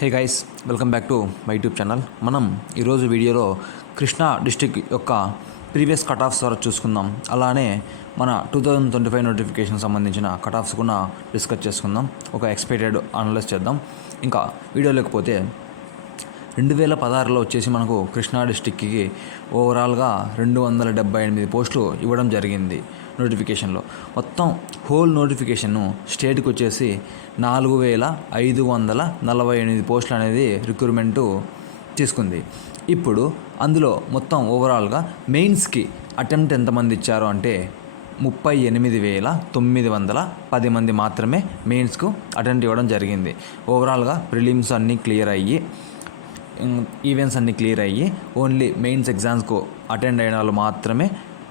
Hey guys, welcome back to my YouTube channel. మనం ఈరోజు వీడియోలో కృష్ణా డిస్టిక్ యొక్క ప్రీవియస్ కట్ ఆఫ్స్ ద్వారా చూసుకుందాం. అలానే మన 2025 నోటిఫికేషన్ సంబంధించిన కట్ ఆఫ్స్ కూడా డిస్కస్ చేసుకుందాం. ఒక ఎక్స్పెక్టెడ్ అనలైజ్ చేద్దాం. ఇంకా వీడియో లేకపోతే 2016లో వచ్చేసి మనకు కృష్ణా డిస్టిక్కి ఓవరాల్గా 278 పోస్టులు ఇవ్వడం జరిగింది. నోటిఫికేషన్లో మొత్తం హోల్ నోటిఫికేషన్ను స్టేట్కి వచ్చేసి 4548 పోస్టులు అనేది రిక్రూట్మెంటు తీసుకుంది. ఇప్పుడు అందులో మొత్తం ఓవరాల్గా మెయిన్స్కి అటెంప్ట్ ఎంతమంది ఇచ్చారు అంటే 38,910 మంది మాత్రమే మెయిన్స్కు అటెంప్ట్ ఇవ్వడం జరిగింది. ఓవరాల్గా ప్రిలిమ్స్ అన్నీ క్లియర్ అయ్యి ఈవెంట్స్ అన్నీ క్లియర్ అయ్యి ఓన్లీ మెయిన్స్ ఎగ్జామ్స్కు అటెండ్ అయిన వాళ్ళు మాత్రమే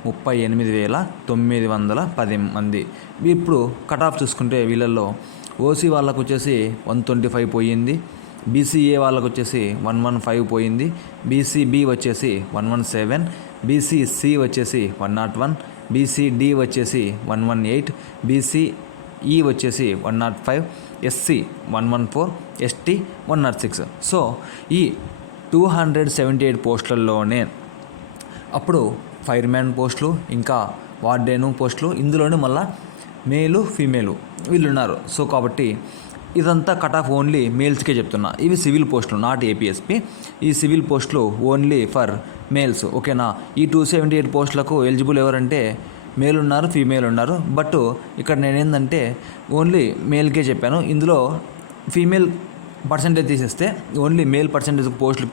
38,910 మంది. ఇప్పుడు కట్ ఆఫ్ చూసుకుంటే వీళ్ళల్లో ఓసీ వాళ్ళకు వచ్చేసి 125 పోయింది, బీసీఏ వాళ్ళకు వచ్చేసి 115 పోయింది, బీసీబీ వచ్చేసి 117, బీసీసీ వచ్చేసి 101, బీసీడీ వచ్చేసి 118, బీసీఈ వచ్చేసి 105, ఎస్సీ 114, ఎస్టీ 106. సో ఈ 278 పోస్టులలోనే అప్పుడు ఫైర్మ్యాన్ పోస్టులు ఇంకా వార్డెను పోస్టులు, ఇందులోనే మళ్ళీ మేలు ఫీమేలు వీళ్ళు ఉన్నారు. సో కాబట్టి ఇదంతా కట్ ఆఫ్ ఓన్లీ మేల్స్కే చెప్తున్నా. ఇవి సివిల్ పోస్టులు, నాట్ ఏపీఎస్పీ. ఈ సివిల్ పోస్టులు ఓన్లీ ఫర్ మేల్స్, ఓకేనా. ఈ 278 పోస్టులకు ఎలిజిబుల్ ఎవరంటే మేల్ ఉన్నారు, ఫీమేల్ ఉన్నారు. బట్ ఇక్కడ నేనేందంటే ఓన్లీ మేల్కే చెప్పాను. ఇందులో ఫీమేల్ పర్సంటేజ్ తీసేస్తే ఓన్లీ మేల్ పర్సంటేజ్ పోస్టులు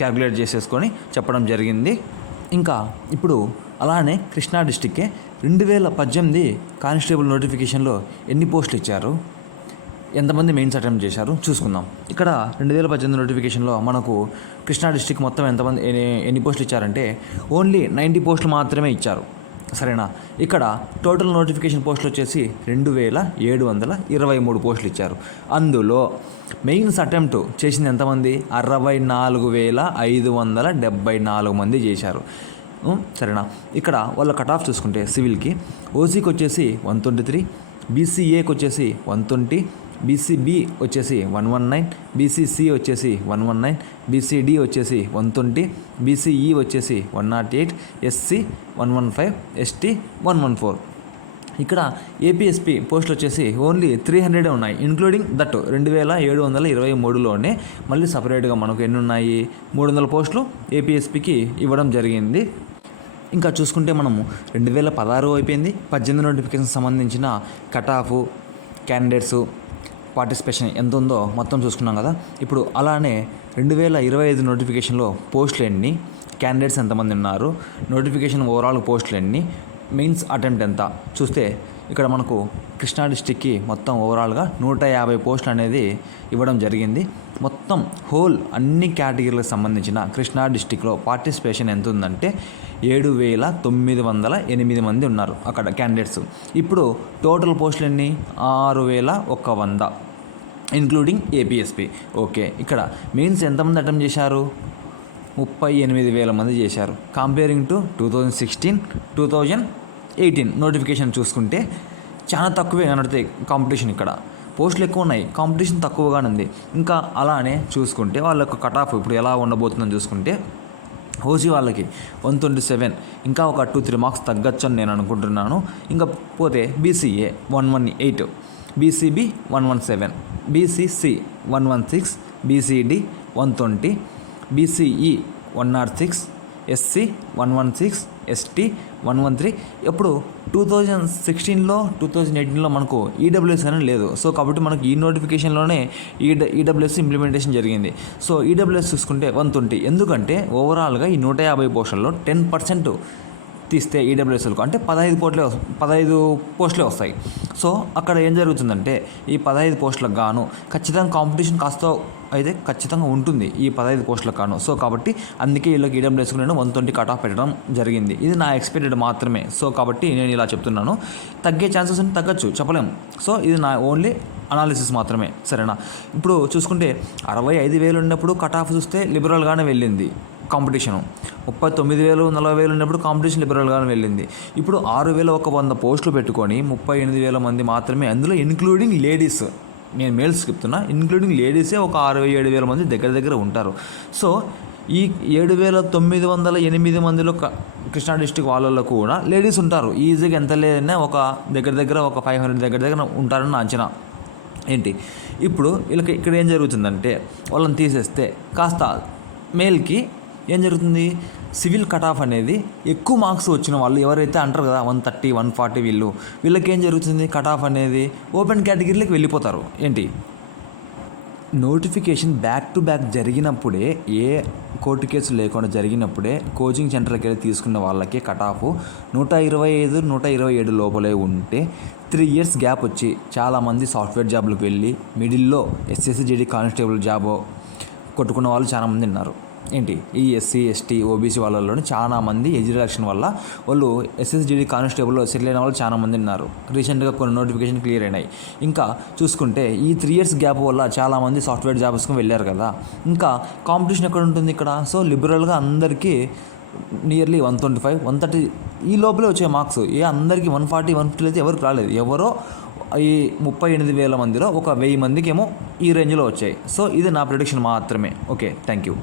క్యాలిక్యులేట్ చేసేసుకొని చెప్పడం జరిగింది. ఇంకా ఇప్పుడు అలానే కృష్ణా డిస్టిక్కే 2018 కానిస్టేబుల్ నోటిఫికేషన్లో ఎన్ని పోస్టులు ఇచ్చారు, ఎంతమంది మెయిన్స్ అటెంప్ట్ చేశారు చూసుకుందాం. ఇక్కడ 2018 నోటిఫికేషన్లో మనకు కృష్ణా డిస్టిక్ మొత్తం ఎన్ని పోస్టులు ఇచ్చారంటే ఓన్లీ 90 పోస్టులు మాత్రమే ఇచ్చారు, సరేనా. ఇక్కడ టోటల్ నోటిఫికేషన్ పోస్టులు వచ్చేసి 2,723 పోస్టులు ఇచ్చారు. అందులో మెయిన్స్ అటెంప్ట్ చేసింది ఎంతమంది? 64,574 మంది చేశారు, సరేనా. ఇక్కడ వాళ్ళ కట్ ఆఫ్ చూసుకుంటే సివిల్కి ఓసీకి వచ్చేసి 123, బీసీఏకి వచ్చేసి 120, బీసీబీ వచ్చేసి 119, బీసీసీ వచ్చేసి 119, బీసీడీ వచ్చేసి 120, బీసీఈ వచ్చేసి 108, ఎస్సీ 115, ఎస్టీ 114. ఇక్కడ ఏపీఎస్పీ పోస్టులు వచ్చేసి ఓన్లీ 300 ఉన్నాయి, ఇంక్లూడింగ్ దట్ 2,723లోనే మళ్ళీ సపరేట్గా మనకు ఎన్ని ఉన్నాయి, 300 పోస్టులు ఏపీఎస్పీకి ఇవ్వడం జరిగింది. ఇంకా చూసుకుంటే మనము 2016 అయిపోయింది, 18 నోటిఫికేషన్ సంబంధించిన కట్ ఆఫ్ క్యాండిడేట్స్ పార్టిసిపేషన్ ఎంత ఉందో మొత్తం చూసుకున్నాం కదా. ఇప్పుడు అలానే 2025 నోటిఫికేషన్లో పోస్టులు ఎన్ని, క్యాండిడేట్స్ ఎంతమంది ఉన్నారు, నోటిఫికేషన్ ఓవరాల్ పోస్టులు ఎన్ని, మెయిన్స్ అటెంప్ట్ ఎంత చూస్తే ఇక్కడ మనకు కృష్ణా డిస్టిక్కి మొత్తం ఓవరాల్గా 150 పోస్టులు అనేది ఇవ్వడం జరిగింది. మొత్తం హోల్ అన్ని కేటగిరీలకు సంబంధించిన కృష్ణా డిస్టిక్లో పార్టిసిపేషన్ ఎంత ఉందంటే 7,908 మంది ఉన్నారు అక్కడ క్యాండిడేట్స్. ఇప్పుడు టోటల్ పోస్టులు ఎన్ని? 6,100 ఇంక్లూడింగ్ ఏపీఎస్పీ. ఓకే, ఇక్కడ మెయిన్స్ ఎంతమంది అటెంప్ట్ చేశారు? 38,000 మంది చేశారు. కంపేరింగ్ టు 2016, 2018 నోటిఫికేషన్ చూసుకుంటే చాలా తక్కువే కనబడతాయి కాంపిటీషన్. ఇక్కడ పోస్టులు ఎక్కువ ఉన్నాయి, కాంపిటీషన్ తక్కువగానే ఉంది. ఇంకా అలానే చూసుకుంటే వాళ్ళ యొక్క కట్ ఆఫ్ ఇప్పుడు ఎలా ఉండబోతుందని చూసుకుంటే ఓసీ వాళ్ళకి 127, ఇంకా ఒక 2-3 మార్క్స్ తగ్గచ్చు అని నేను అనుకుంటున్నాను. ఇంకా పోతే BCA 118, BCB 117, BCC 116, BCD 120, BCE 106, SC 116, ST 113. ఇప్పుడు 2016లో 2018లో మనకు ఈడబ్ల్యూఎస్ అనేది లేదు. సో కాబట్టి మనకు ఈ నోటిఫికేషన్లోనే ఈడబ్ల్యూఎస్ ఇంప్లిమెంటేషన్ జరిగింది. సో ఈడబ్ల్యూఎస్ చూసుకుంటే 120, ఎందుకంటే ఓవరాల్గా ఈ 150 పోస్టుల్లో 10% తీస్తే ఈడబ్ల్యూఎస్లకు అంటే 15 పోస్టులే వస్తాయి. సో అక్కడ ఏం జరుగుతుందంటే ఈ 15 పోస్టులకు గాను ఖచ్చితంగా కాంపిటీషన్ కాస్త అయితే ఖచ్చితంగా ఉంటుంది ఈ 15 పోస్టులకు గాను. సో కాబట్టి అందుకే వీళ్ళకి ఈడబ్ల్యూఎస్కు నేను 120 కట్ ఆఫ్ పెట్టడం జరిగింది. ఇది నా ఎక్స్పెక్టెడ్ మాత్రమే. సో కాబట్టి నేను ఇలా చెప్తున్నాను. తగ్గే ఛాన్సెస్ అని తగ్గచ్చు, చెప్పలేము. సో ఇది నా ఓన్లీ అనాలిసిస్ మాత్రమే, సరేనా. ఇప్పుడు చూసుకుంటే 65,000 ఉన్నప్పుడు కట్ ఆఫ్ చూస్తే లిబరల్గానే వెళ్ళింది కాంపిటీషను. 39,000, 40,000 ఉన్నప్పుడు కాంపిటీషన్ లిబరల్గానే వెళ్ళింది. ఇప్పుడు 6,100 పోస్టులు పెట్టుకొని 38,000 మంది మాత్రమే, అందులో ఇంక్లూడింగ్ లేడీస్ నేను మేల్స్ చెప్తున్నా, ఇంక్లూడింగ్ లేడీసే ఒక 67,000 మంది దగ్గర ఉంటారు. సో ఈ 7,908 మందిలో కృష్ణా డిస్టిక్ వాళ్ళలో కూడా లేడీస్ ఉంటారు. ఈజీగా ఎంత లేదన్నా ఒక దగ్గర ఒక 500 దగ్గర ఉంటారని నా అంచనా. ఏంటి ఇప్పుడు వీళ్ళకి ఇక్కడ ఏం జరుగుతుందంటే, వాళ్ళని తీసేస్తే కాస్త మేల్కి ఏం జరుగుతుంది, సివిల్ కట్ ఆఫ్ అనేది ఎక్కువ మార్క్స్ వచ్చిన వాళ్ళు ఎవరైతే అంటారు కదా 130, 140 వీళ్ళకి ఏం జరుగుతుంది, కట్ ఆఫ్ అనేది ఓపెన్ కేటగిరీలోకి వెళ్ళిపోతారు. ఏంటి నోటిఫికేషన్ బ్యాక్ టు బ్యాక్ జరిగినప్పుడే, ఏ కోర్టు కేసు లేకుండా జరిగినప్పుడే కోచింగ్ సెంటర్కి వెళ్ళి తీసుకున్న వాళ్ళకి కట్ ఆఫ్ 125, 127 లోపలే ఉంటే 3 years గ్యాప్ వచ్చి చాలామంది సాఫ్ట్వేర్ జాబ్లకు వెళ్ళి మిడిల్లో SSGD కానిస్టేబుల్ జాబ్ కొట్టుకున్న వాళ్ళు చాలామంది ఉన్నారు. ఏంటి ఈ SC, ST, OBC వాళ్ళలోని చాలామంది ఏజ్ రిలాక్షన్ వల్ల వాళ్ళు SSGD కానిస్టేబుల్లో సెటిల్ అయిన వాళ్ళు చాలామంది ఉన్నారు. రీసెంట్గా కొన్ని నోటిఫికేషన్ క్లియర్ అయినాయి. ఇంకా చూసుకుంటే ఈ 3 years గ్యాప్ వల్ల చాలామంది సాఫ్ట్వేర్ జాబ్స్కి వెళ్ళారు కదా. ఇంకా కాంపిటీషన్ ఎక్కడ ఉంటుంది ఇక్కడ. సో లిబరల్గా అందరికీ నియర్లీ 125, 130 ఈ లోపలే వచ్చే మార్క్స్. అందరికీ 140, 150 అయితే ఎవరికి రాలేదు. ఎవరో ఈ 38,000 మందిలో ఒక 1000 మందికి ఏమో ఈ రేంజ్లో వచ్చాయి. సో ఇది నా ప్రిడిక్షన్ మాత్రమే. Okay, thank you.